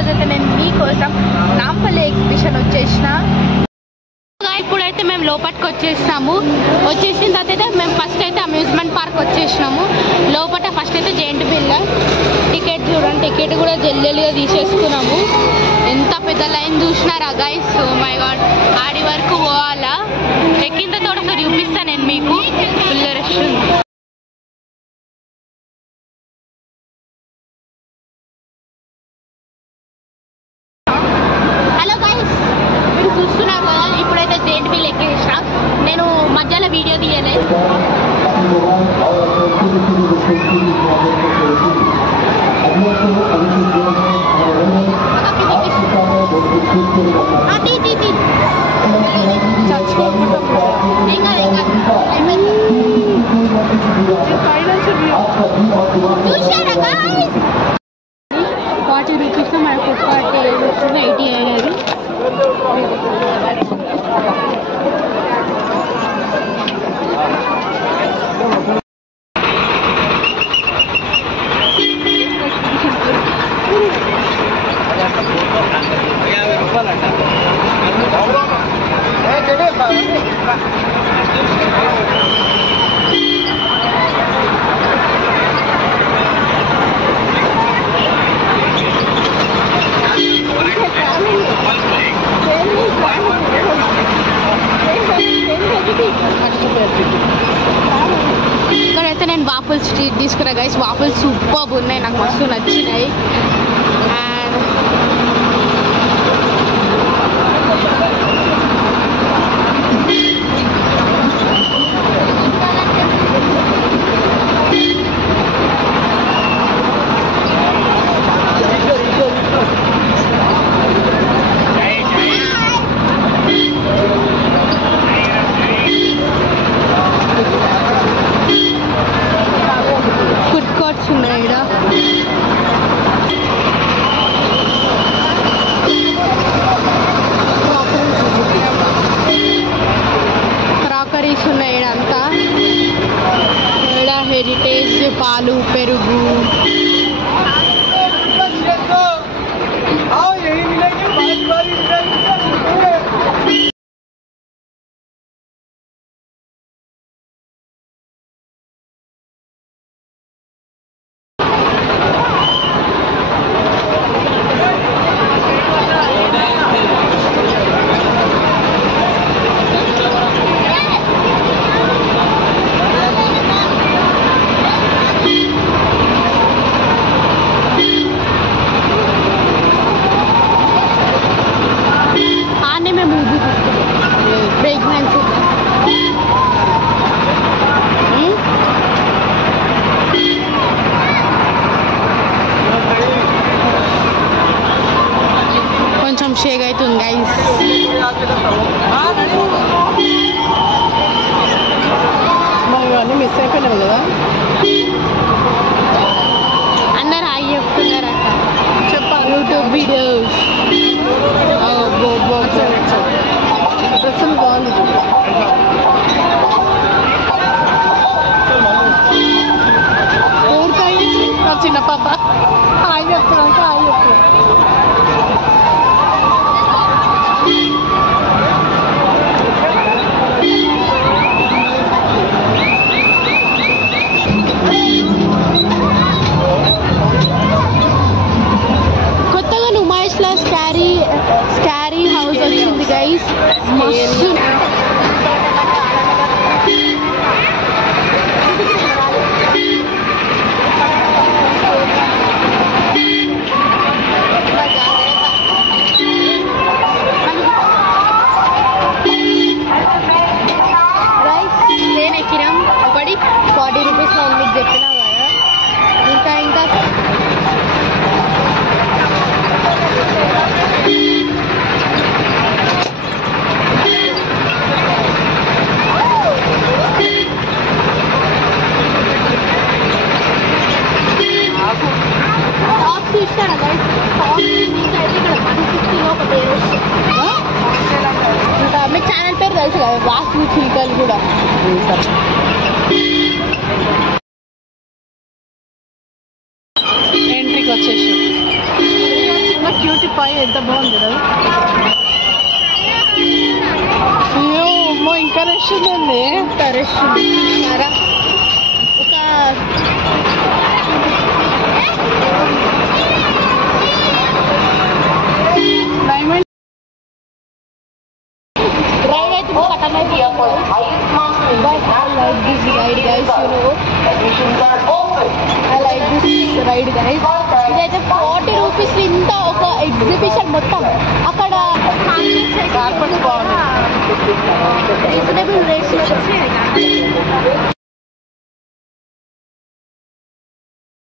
ఈరోజైతే నేను మీకోసం నాంపల్లి ఎగ్జిబిషన్ వచ్చేసిన. ఇప్పుడైతే మేము లోపలికి వచ్చేసినాము. వచ్చేసిన తర్వాత అయితే మేము ఫస్ట్ అయితే అమ్యూజ్మెంట్ పార్క్ వచ్చేసినాము. లోపల ఫస్ట్ అయితే జెయింట్ బిల్ టికెట్ చూడండి, టికెట్ కూడా జల్దీగా తీసేసుకున్నాము. ఎంత పెద్ద లైన్ చూసినారా గైస్, ఓ మై గాడ్. ఆడి వరకు పోవాలా, ఎక్కిన తర్వాత ఒకసారి చూపిస్తాను నేను మీకు. ఫుల్ రష్ ఉంది. హలో గైస్, మీరు చూస్తున్నారు కదా, ఇప్పుడైతే జెయింట్ బిల్ ఎక్కేసిన. నేను మధ్యలో వీడియో తీయలేదు. ₹40 మన ఫుట్పాత్ 80 అయినది. ఇక్కడైతే నేను వాఫుల్ స్ట్రీట్ తీసుకున్నా గైస్. వాఫుల్ సూపర్ ఉన్నాయి, నాకు మస్తు నచ్చినాయి. అండ్ ఫుడ్ కోర్ట్స్ ఉన్నాయి ఇక్కడ. క్రాకరీస్ ఉన్నాయి ఇడంతా. ఇక్కడ హెరిటేజ్ పాలు, పెరుగు. కొంచెం షేక్ అవుతుంది గైస్. అన్నీ మిస్ అయిపోయినాం కదా. అందరు హాయ్ చెప్తున్నారు అక్క. చెప్పాలి యూట్యూబ్ వీడియోస్. డ్రెస్సులు బాగుంది. ఊరికాయ నా చిన్న పాప హాయ్ చెప్తున్నాక హాయ్ చెప్తున్నాను. కొత్తగా నుమాయిష్లో స్కారీ హౌస్ వచ్చింది గైస్. మస్తు ట్రైన్ ఎక్కినాం. ఒకటి ₹40 నేను మీకు చెప్పినా కదా. ఇంకా టాప్స్ ఇస్తారా గైస్? టాప్స్ అయితే ఇక్కడ 150 ఒకటి. ఇంకా మీ ఛానల్ పేరు తెలుసు కదా, వాసు చిలుకలు కూడా. ఎంట్రీకి వచ్చేసి చిన్న క్యూటీ పై ఎంత బాగుంది కదా. అయ్యో అమ్మో ఇంకా రష్ ఉందండి. ఇంకా రష్ ఉన్నారా ఒక డైమండ్ రైడ్ అయితే but I like this ride guys, you know. I like this ride guys. ఇదైతే 40 రూపీస్ ఇంత ఒక ఎగ్జిబిషన్ మొత్తం. అక్కడ కార్పెట్స్ బాగున్నాయి. రీజనబుల్ రేట్స్ వచ్చి